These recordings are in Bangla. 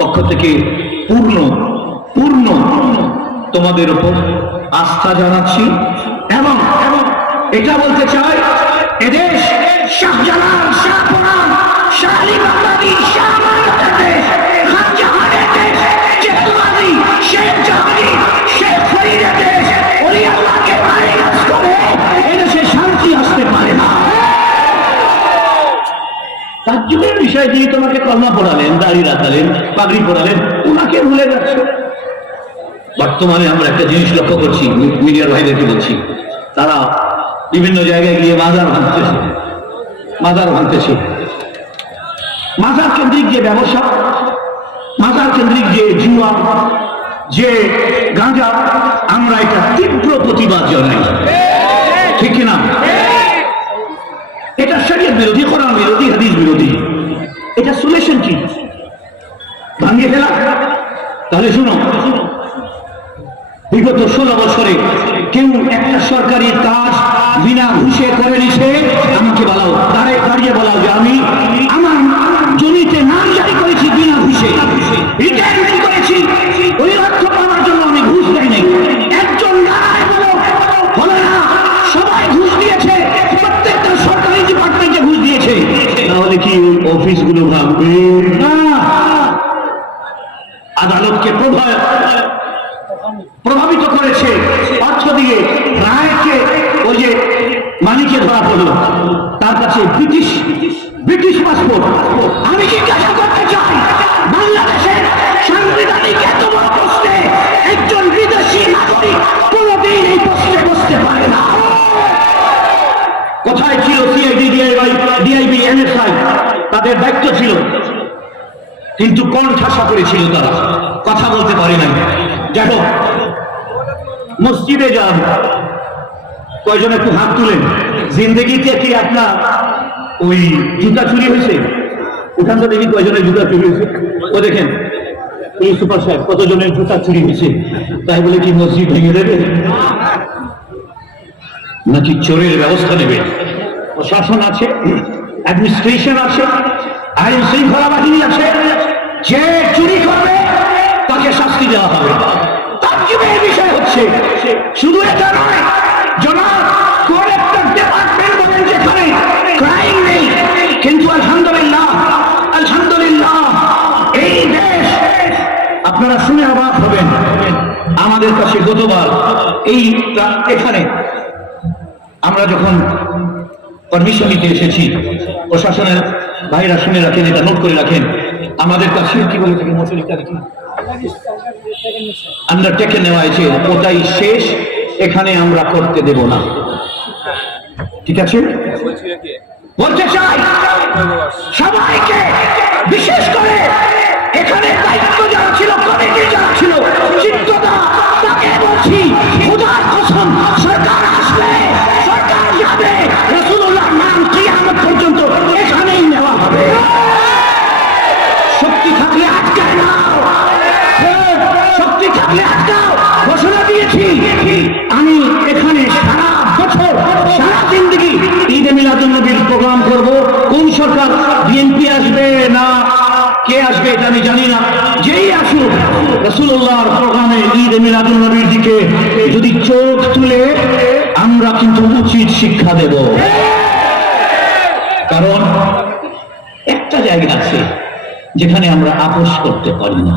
পক্ষ থেকে পূর্ণ পূর্ণ তোমাদের উপর আস্থা জানাচ্ছি এবং এটা বলতে চাই বিষয়ে যিনি তোমাকে কলমা পড়ালেন, দাড়ি রাখালেন পাগড়ি পড়ালেন ওনাকে ভুলে যাচ্ছে। বর্তমানে আমরা একটা জিনিস লক্ষ্য করছি, মিডিয়ার ভাইদেরকে বলছি, তারা বিভিন্ন জায়গায় গিয়ে মাজার ভাঙতেছে। মাজার ভাঙতেছে। মাজার কেন্দ্রিক যে ব্যবসা, মাজার কেন্দ্রিক যে জুয়া, যে গাঁজা, আমরা এটা তীব্র প্রতিবাদ জানাই। ঠিক কিনা? এটা শরীয়ত বিরোধী, কোরআন বিরোধী, হাদিস বিরোধী। এটা সলিউশন কি? ভাঙিয়ে ফেলা? তাহলে শুনো। বিগত ষোলো বছরে কেউ একটা সরকারি কাজ বিনা ঘুষে করে নিছে আদালতকে প্রভাব প্রভাবিত করেছে। অর্থ দিয়ে রায়কে ওই যে মালিকে ধরা পড়ল। তার কাছে ব্রিটিশ ব্রিটিশ পাসপোর্ট। আমি জিজ্ঞাসা করতে চাই? বাংলাদেশের সাংবিধানিক এত বড় প্রশ্নে একজন বিদেশি নাগরিক কোনোদিন এই প্রশ্নে বসতে পারে না। কোথায় ছিল সিআইডি ডিআইবি এনএসআই তাদের দায়িত্ব ছিল। কিন্তু কোন ঠাসা করেছিল তারা? কথা বলতে পারে নাই। হোক, মসজিদে যান। কয়জন একটু হাত তুলেন। জিন্দগিতে কি আপনার? ওই জুতা চুরি হয়েছে? ওখান থেকে দেখি কয়জনের জুতা চুরি হয়েছে। ও দেখেন, এই সুপার সাহেব কতজনের জুতা চুরি হয়েছে? তাই বলে কি মসজিদ ভেঙে দেবে? নাকি চোরের ব্যবস্থা নেবে? প্রশাসন আছে অ্যাডমিনিস্ট্রেশন আছে, আইন শৃঙ্খলা বাহিনী আছে। আপনারা শুনে অবাক হবেন। আমাদের কাছে গতবার এই এখানে আমরা যখন পারমিশন নিতে এসেছি, প্রশাসনের ভাইরা শুনে রাখেন, এটা নোট করে রাখেন, আমাদের কাছে কি বলে থাকে মশুরিটা কি আন্ডারটেকে নেওয়া হয়েছে, ওটাই শেষ, এখানে আমরা করতে দেব না। ঠিক আছে? বলতে চাই, সবাইকে, বিশেষ করে ঘোষণা দিয়েছি। আমি এখানে সারা বছর, সারা জিন্দগি প্রোগ্রাম করব। কোন সরকার বিএনপি আসবে না কে আসবে এটা আমি জানি না। যেই আসুক রসুল্লাহর প্রোগ্রামে ঈদ দিকে যদি চোখ তুলে, আমরা কিন্তু উচিত শিক্ষা দেব। কারণ একটা জায়গা আছে যেখানে আমরা আপোষ করতে পারি না।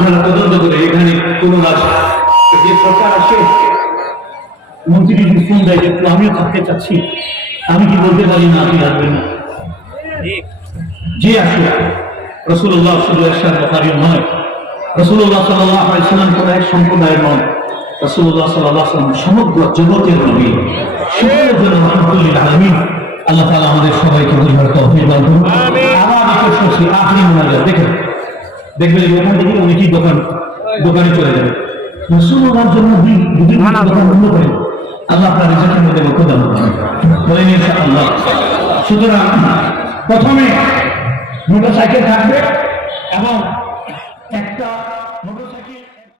আপনারা তদন্ত করে এখানে কোন রাজ যে সরকার আসে মন্ত্রী যদি ফোন দেয় একটু আমিও থাকতে চাচ্ছি আমি কি বলতে পারি না আপনি আসবেন না? যে আসে রসুল্লাহ শুধু একসাথে নয়। রসুল্লাহ সাল্লাহ ইসলাম কোন এক সম্প্রদায়ের নয়। রসুল্লাহ সাল্লাহ সাল্লাম সমগ্র জগতের নবী। রহমতুল্লিল আলমিন। আল্লাহ তাআলা আমাদের সবাইকে বুঝবার তৌফিক দান করুন। আবার দেখেন দেখবেন ওখান থেকে অনেকেই দোকান দোকানে চলে যাবে। রসুল ওনার জন্য দুদিন দোকান বন্ধ করে। আল্লাহ আপনার রিজার্ভের মধ্যে লক্ষ্য দান বলেন আল্লাহ। সুতরাং প্রথমে মোটরসাইকেল থাকবে এবং